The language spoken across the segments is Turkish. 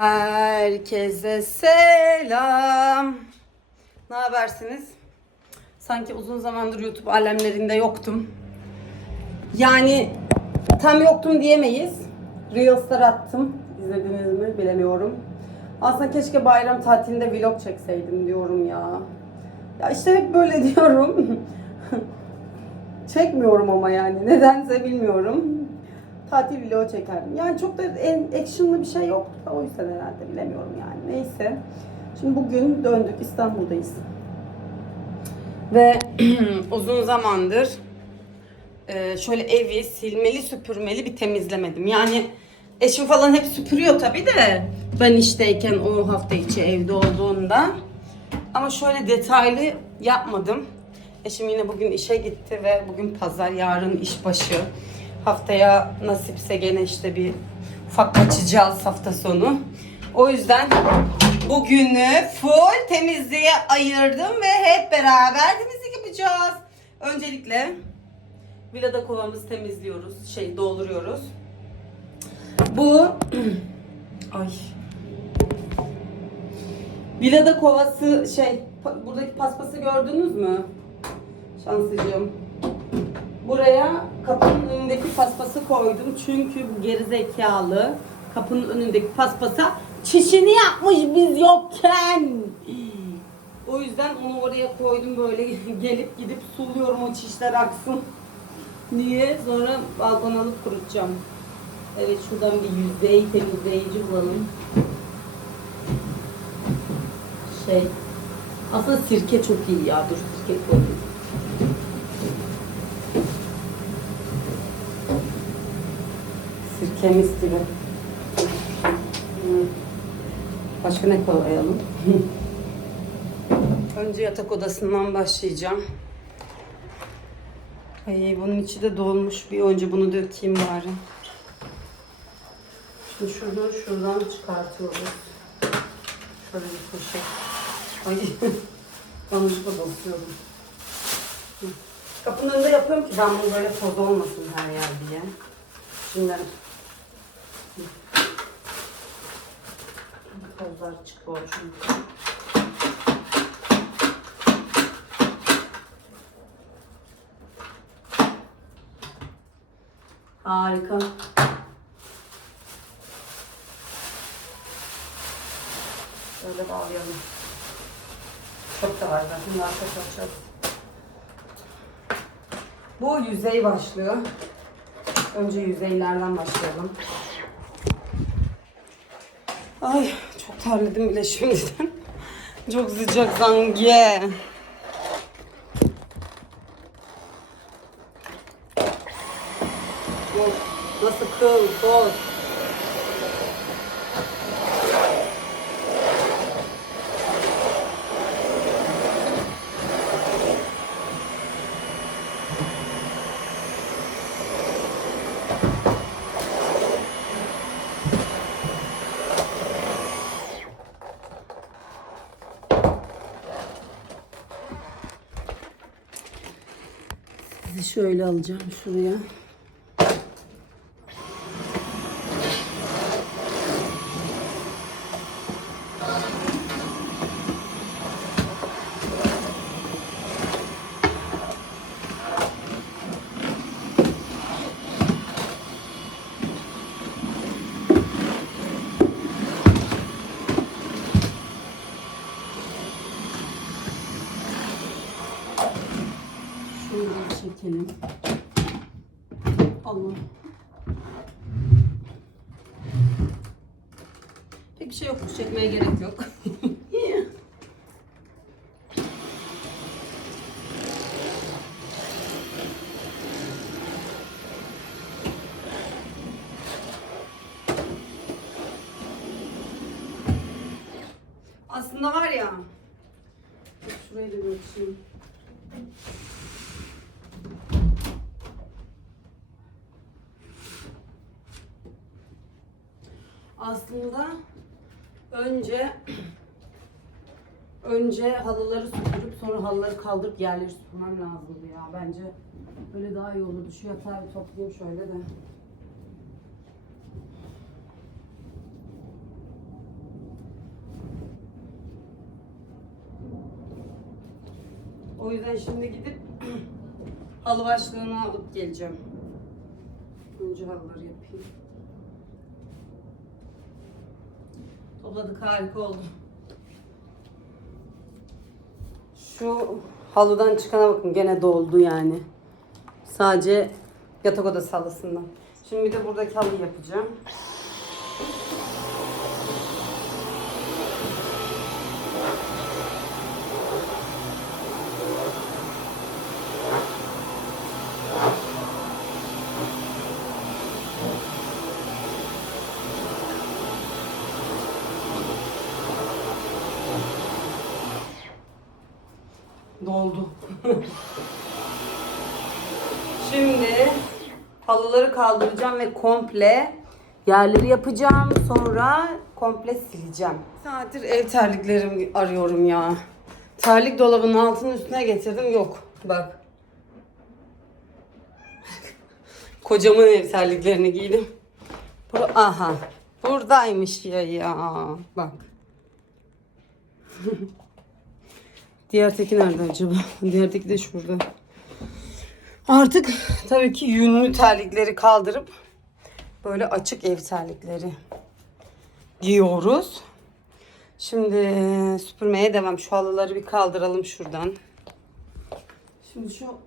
Herkese selam. Ne habersiniz? Sanki uzun zamandır YouTube alemlerinde yoktum. Yani tam yoktum diyemeyiz. Reels'lar attım. İzlediniz mi bilemiyorum. Aslında keşke bayram tatilinde vlog çekseydim diyorum ya. Ya işte hep böyle diyorum. Çekmiyorum ama yani. Nedense bilmiyorum. Tatil vlogu çekerdim. Yani çok da en actionlı bir şey yoktu. da O yüzden herhalde bilemiyorum yani. Neyse. Şimdi bugün döndük. İstanbul'dayız. Ve uzun zamandır e, şöyle evi silmeli süpürmeli bir temizlemedim. Yani eşim falan hep süpürüyor tabii de ben işteyken o hafta içi evde olduğunda. Ama şöyle detaylı yapmadım. Eşim yine bugün işe gitti ve bugün pazar, yarın işbaşı. Haftaya nasipse gene işte bir ufak kaçacağız hafta sonu. O yüzden bugünü full temizliğe ayırdım ve hep beraber temizlik yapacağız. Öncelikle villada kovamızı temizliyoruz, şey dolduruyoruz. Bu ay Villada kovası şey buradaki paspası gördünüz mü? Şanslıcığım. Buraya kapının önündeki paspası koydum çünkü bu geri zekalı kapının önündeki paspasa çişini yapmış biz yokken. O yüzden onu oraya koydum böyle gelip gidip suluyorum o çişler aksın diye sonra balkona alıp kurutacağım. Evet şuradan bir yüzey temizleyici bulalım. Şey aslında sirke çok iyi ya dur sirke koyayım. Sirkemiz gibi. Hı. Başka ne koyalım? Önce yatak odasından başlayacağım. Ay bunun içi de dolmuş. Bir önce bunu dökeyim bari. Şimdi şuradan şuradan çıkartıyoruz. Şöyle bir poşet. Ay yanlışlıkla basıyorum. Kapının önünde yapıyorum ki ben bunu böyle toz olmasın her yer diye. Şimdi Tozlar çıkıyor çünkü. Harika. Böyle bağlayalım. Çok da var çok açacağız. Bu yüzey başlıyor. Önce yüzeylerden başlayalım. Ay çok terledim bile şimdiden. Çok sıcak. Yok. Nasıl kıl, toz. Şöyle alacağım şuraya. Şöyle bir çekelim. Allah. Pek bir şey yokmuş. Çekmeye gerek yok. önce halıları süpürüp sonra halıları kaldırıp yerleri süpürmem lazımdı ya. Bence böyle daha iyi olurdu. Şu yatağı toplayayım şöyle de. O yüzden şimdi gidip halı başlığını alıp geleceğim. Önce halıları yapayım. Topladık harika oldu. Şu halıdan çıkana bakın gene doldu yani. Sadece yatak odası halısından. Şimdi bir de buradaki halıyı yapacağım. Doldu. Şimdi halıları kaldıracağım ve komple yerleri yapacağım. Sonra komple sileceğim. Saattir ev terliklerimi arıyorum ya. Terlik dolabının altının üstüne getirdim. Yok. Bak. Kocamın ev terliklerini giydim. Bur- Aha. Buradaymış ya ya. Bak. Diğer teki nerede acaba? Diğer teki de şurada. Artık tabii ki yünlü terlikleri kaldırıp böyle açık ev terlikleri giyiyoruz. Şimdi süpürmeye devam. Şu halıları bir kaldıralım şuradan. Şimdi şu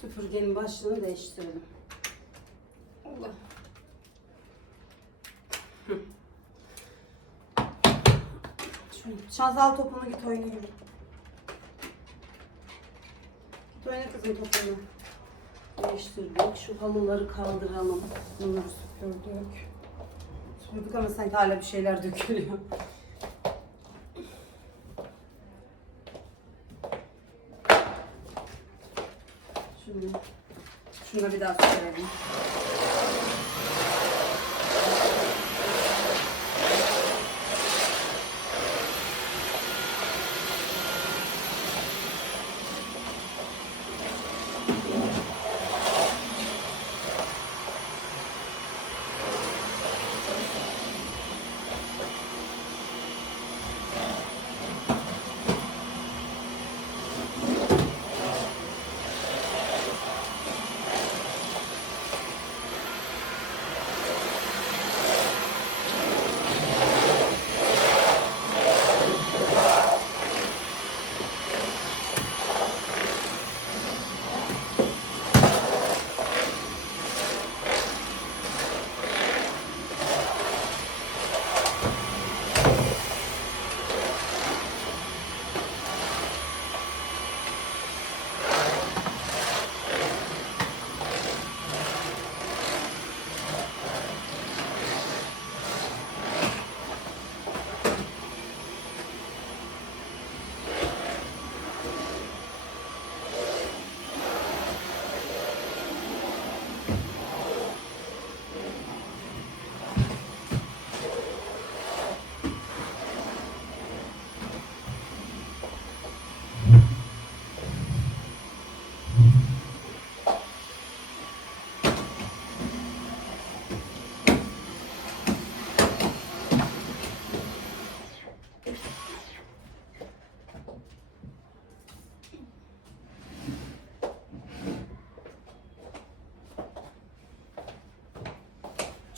süpürgenin başlığını değiştirelim. Allah. Şansal topunu git oynayalım. Oyna kızım topunu. Değiştirdik. Şu halıları kaldıralım. Bunları süpürdük. Süpürdük ama sanki hala bir şeyler dökülüyor. Şimdi şunu da bir daha süpürelim.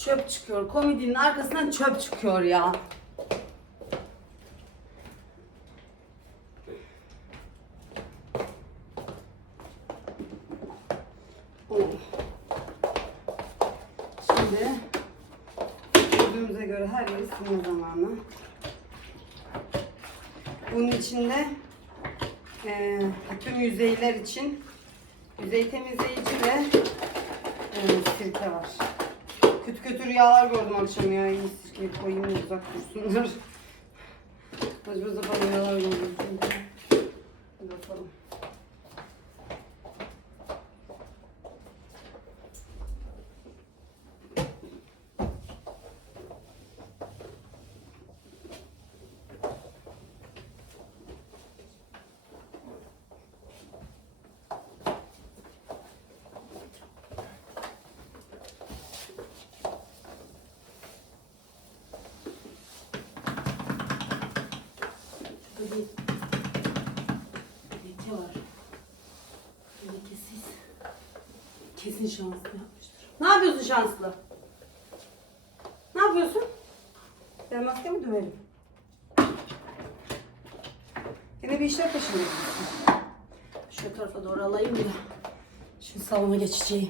Çöp çıkıyor. Komedinin arkasından çöp çıkıyor ya. Oh. Şimdi gördüğümüze göre her yeri silme zamanı. Bunun içinde eee tüm yüzeyler için yüzey temizleyici się miała iść z twoim zakusem. Kesin şanslı yapmıştır. Ne yapıyorsun şanslı? Ne yapıyorsun? Ben maskemi döverim. Yine bir işler gidiyorsun. Şu tarafa doğru alayım da. Şimdi salona geçeceğim.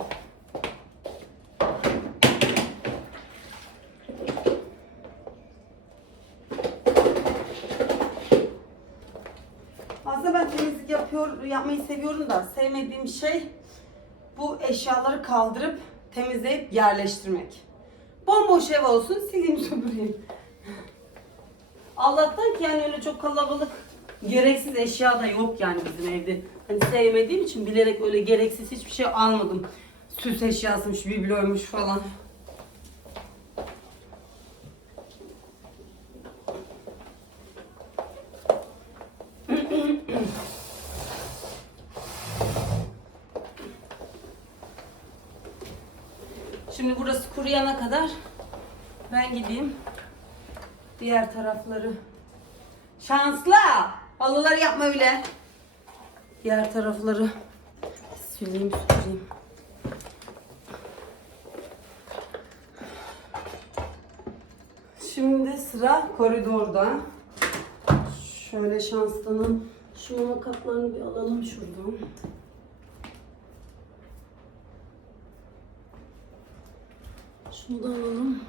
Aslında ben temizlik yapıyor, yapmayı seviyorum da sevmediğim şey bu eşyaları kaldırıp temizleyip yerleştirmek. Bomboş ev olsun sileyim süpüreyim. Allah'tan ki yani öyle çok kalabalık gereksiz eşya da yok yani bizim evde. Hani sevmediğim için bilerek öyle gereksiz hiçbir şey almadım. Süs eşyasıymış, bibloymuş falan. Şimdi burası kuruyana kadar ben gideyim. Diğer tarafları. Şanslı. Halıları yapma öyle. Diğer tarafları sileyim süpüreyim. Şimdi sıra koridorda. Şöyle şanslının şu mama kaplarını bir alalım şuradan. Şunu da alalım.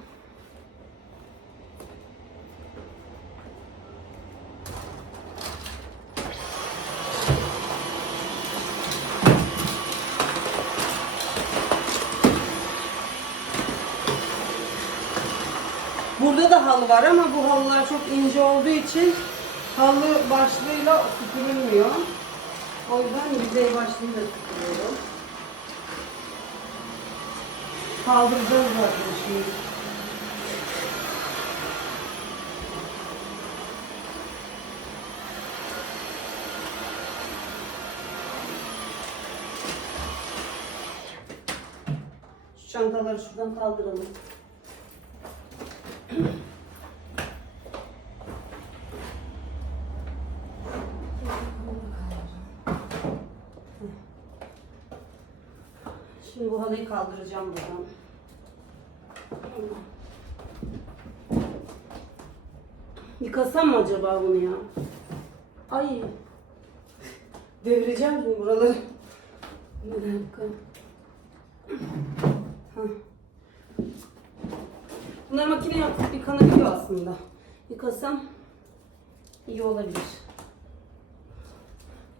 Burada da halı var ama bu halılar çok ince olduğu için halı başlığıyla süpürülmüyor. O yüzden yüzey başlığıyla süpürüyorum. Kaldıracağız zaten şimdi. Şu çantaları şuradan kaldıralım. Şimdi bu halıyı kaldıracağım buradan. Yıkasam mı acaba bunu ya? Ay. Devireceğim şimdi buraları. Bir dakika. Bunlar makine yapıp yıkanabiliyor aslında. Yıkasam iyi olabilir.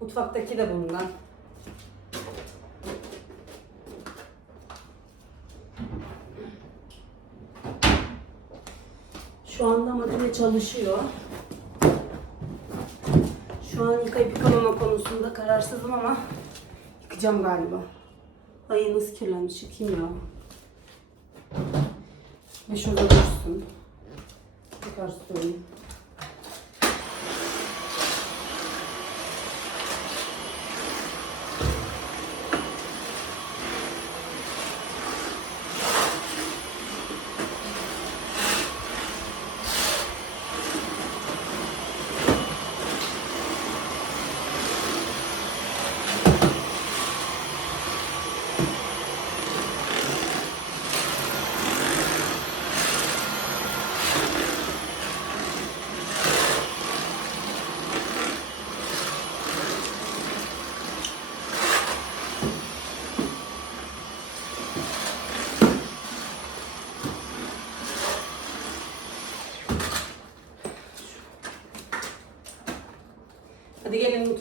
Mutfaktaki de bundan. Şu anda makine çalışıyor. Şu an yıkayıp yıkamama konusunda kararsızım ama yıkayacağım galiba. Ay nasıl kirlenmiş yıkayayım ya. Ve şurada dursun. Tekrar söyleyeyim.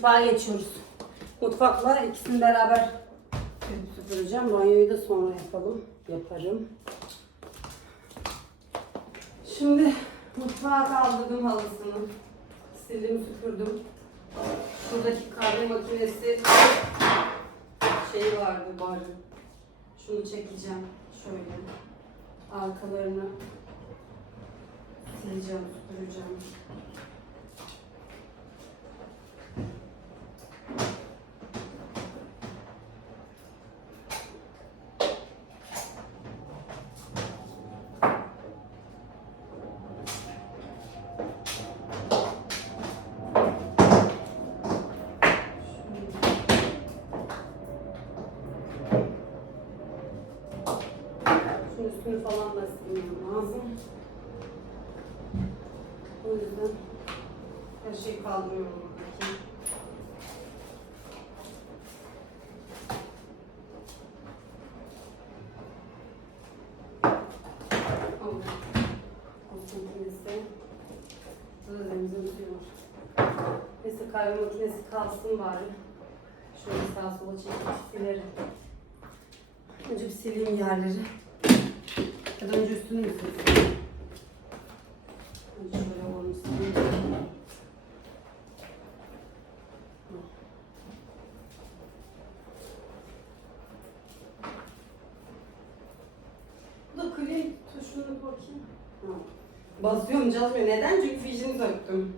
Mutfağa geçiyoruz. Mutfakla ikisini beraber süpüreceğim. Banyoyu da sonra yapalım. Yaparım. Şimdi mutfağa kaldırdım halısını. Sildim, süpürdüm. Şuradaki kahve makinesi şey vardı bari. Şunu çekeceğim. Şöyle. Arkalarını sileceğim, süpüreceğim. Üstünü falan da silmem lazım. O yüzden her şeyi kaldırıyorum buradaki. Neyse kahve makinesi kalsın bari. Şöyle sağa sola çekip silerim. Önce bir sileyim yerleri. Da önce üstünü mü? Önce şöyle. Bu da clean tuşunu bakayım. Ha. Basıyorum çalışmıyor. Neden? Çünkü fişini söktüm.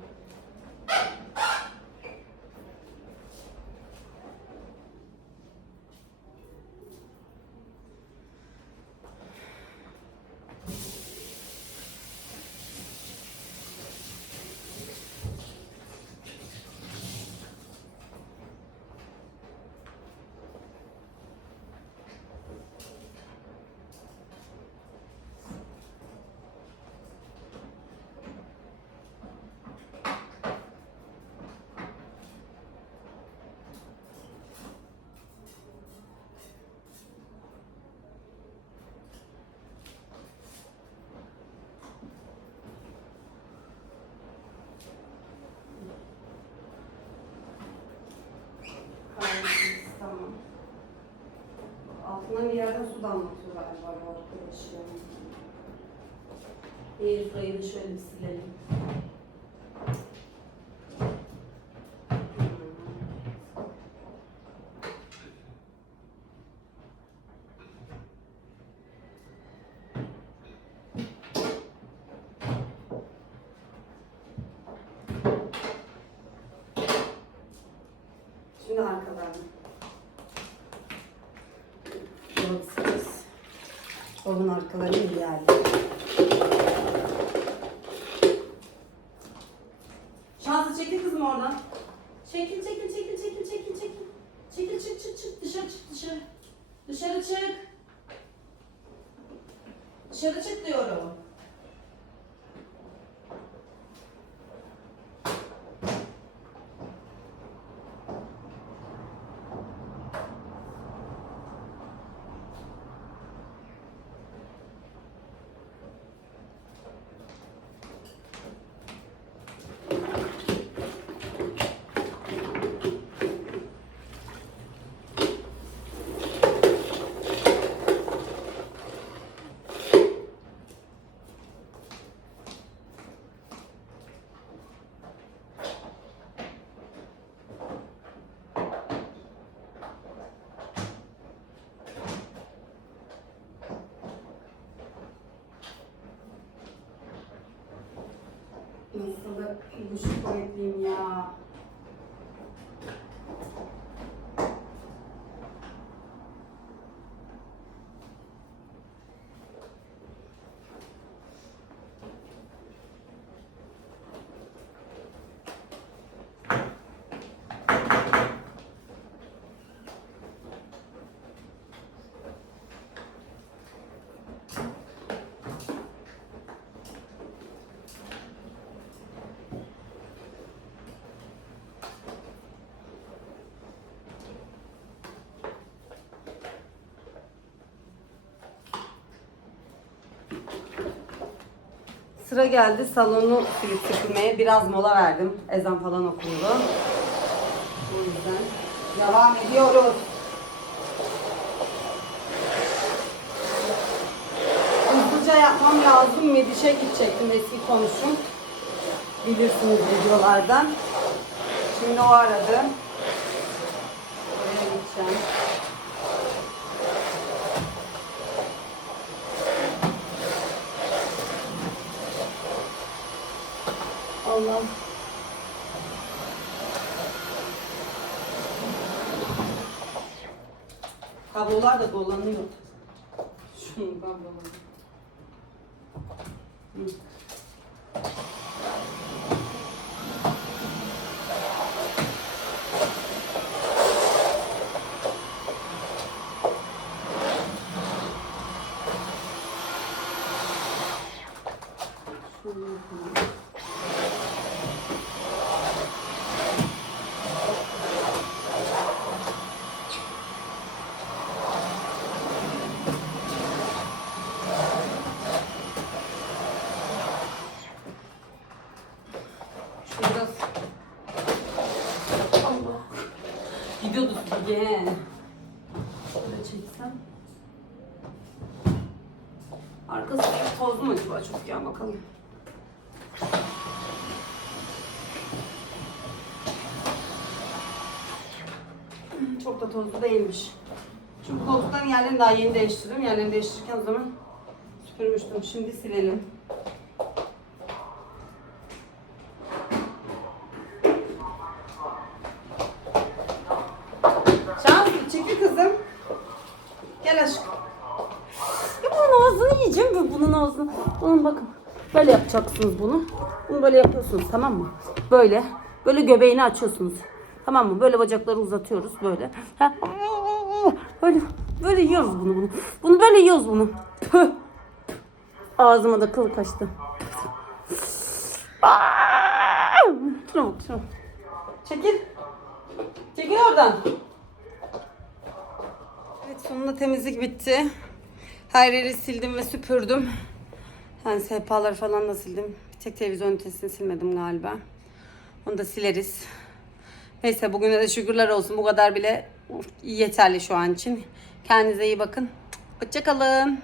Kahvemiz tamam. Altından bir yerden su damlatıyor galiba bu arkadaş ya. Airfryer'ı şöyle bir silelim. Onun arkaları ideal. Nasıl da yumuşak kuvvetliyim ya. Sıra geldi salonu silip süpürmeye. Biraz mola verdim. Ezan falan okundu. O yüzden devam ediyoruz. Hızlıca yapmam lazım. Medişe gidecektim eski komşum. Bilirsiniz videolardan. Şimdi o aradı. Oraya gideceğim. Allah. Kablolar da dolanıyor. Şunun kabloları. Hı. Şunu biraz... Allah. Gidiyordu süpürge. Şöyle çeksem. Arkası çok tozlu mu acaba çok ya bakalım. Hmm, Çok da tozlu değilmiş. Şimdi koltukların yerlerini daha yeni değiştirdim. Yerlerini değiştirirken o zaman süpürmüştüm. Şimdi silelim. Şans çekil kızım. Gel aşkım. Ya bunun ağzını yiyeceğim ve bunun ağzını. Bunun bakın. Böyle yapacaksınız bunu. Bunu böyle yapıyorsunuz tamam mı? Böyle. Böyle göbeğini açıyorsunuz. Tamam mı? Böyle bacakları uzatıyoruz böyle. Ha. Böyle böyle yiyoruz bunu bunu. Bunu böyle yiyoruz bunu. Tüh. Ağzıma da kıl kaçtı. Şuna bak şuna. Çekil. Çekil oradan. Evet sonunda temizlik bitti. Her yeri sildim ve süpürdüm. Yani sehpaları falan da sildim. Bir tek televizyon ünitesini silmedim galiba. Onu da sileriz. Neyse bugüne de şükürler olsun. Bu kadar bile yeterli şu an için. Kendinize iyi bakın. Hoşçakalın.